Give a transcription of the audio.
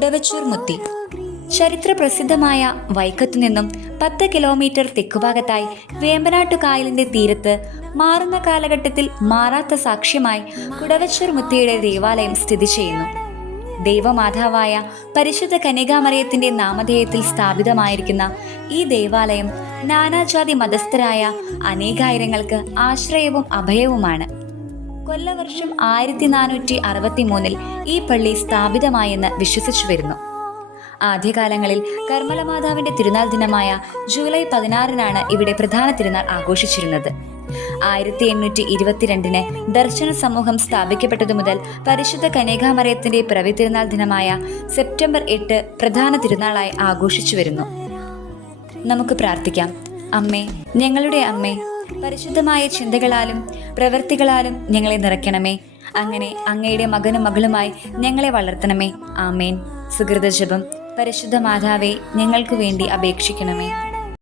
കുടവച്ചൂർ മുത്തി. ചരിത്ര പ്രസിദ്ധമായ വൈക്കത്തു നിന്നും 10 കിലോമീറ്റർ തെക്കുഭാഗത്തായി വേമ്പനാട്ടു കായലിന്റെ തീരത്ത് മാറുന്ന കാലഘട്ടത്തിൽ മാറാത്ത സാക്ഷ്യമായി കുടവച്ചൂർ മുത്തിയുടെ ദേവാലയം സ്ഥിതി ചെയ്യുന്നു. ദൈവമാതാവായ പരിശുദ്ധ കന്യകാമറിയത്തിന്റെ നാമധേയത്തിൽ സ്ഥാപിതമായിരിക്കുന്ന ഈ ദേവാലയം നാനാജാതി മതസ്ഥരായ അനേകായിരങ്ങൾക്ക് ആശ്രയവും അഭയവുമാണ്. കൊല്ലവർഷം 1463 ഈ പള്ളി സ്ഥാപിതമായെന്ന് വിശ്വസിച്ചു വരുന്നു. ആദ്യകാലങ്ങളിൽ കർമ്മലമാതാവിന്റെ തിരുനാൾ ദിനമായ ജൂലൈ 16 ഇവിടെ പ്രധാന തിരുനാൾ ആഘോഷിച്ചിരുന്നത്. 1822 ദർശന സമൂഹം സ്ഥാപിക്കപ്പെട്ടതു മുതൽ പരിശുദ്ധ കന്യകാമറിയത്തിന്റെ പിറവി തിരുനാൾ ദിനമായ സെപ്റ്റംബർ 8 പ്രധാന തിരുനാളായി ആഘോഷിച്ചു വരുന്നു. നമുക്ക് പ്രാർത്ഥിക്കാം. അമ്മേ, ഞങ്ങളുടെ അമ്മേ, പരിശുദ്ധമായ ചിന്തകളാലും പ്രവൃത്തികളാലും ഞങ്ങളെ നിറയ്ക്കണമേ. അങ്ങനെ അങ്ങയുടെ മകനും മകളുമായി ഞങ്ങളെ വളർത്തണമേ. ആമേൻ. സുകൃത ജപം. പരിശുദ്ധ മാതാവേ, ഞങ്ങൾക്ക് വേണ്ടി അപേക്ഷിക്കണമേ.